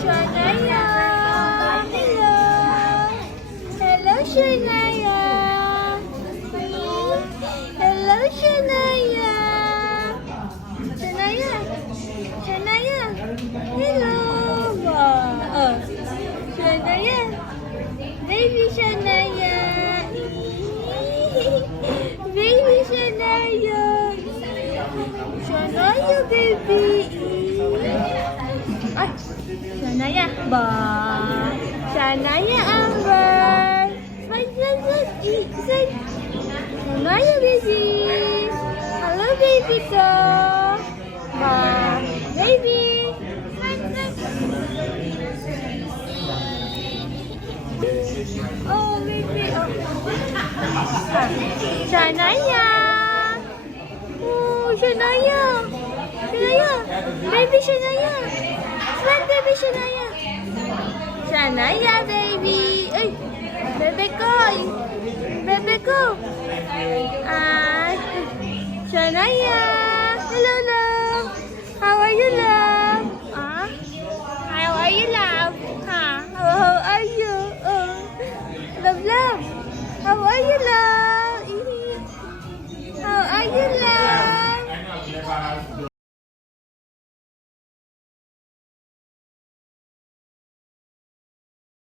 Shania! Hello! Hello, Shania! Hello, Shania! Shania! Shania! Hello! Shania! Baby Shania! Baby Shania! Shania, baby! Ay! Shania! Ba! Shania Amber! Smile, smile, smile! Shania, baby! Hello, baby ko! Ba! Baby! Smile, smile! Oh, baby! Oh. Shania! Oh, Shania! Shania! Baby Shania! Smile, baby Shania! Shania, baby! Ay! Bebe ko! Bebe ko! Ah! Shania! Hello, love! How are you, love? Ah? How are you, love? Ha? How are you? Oh. Love, love! How are you, love?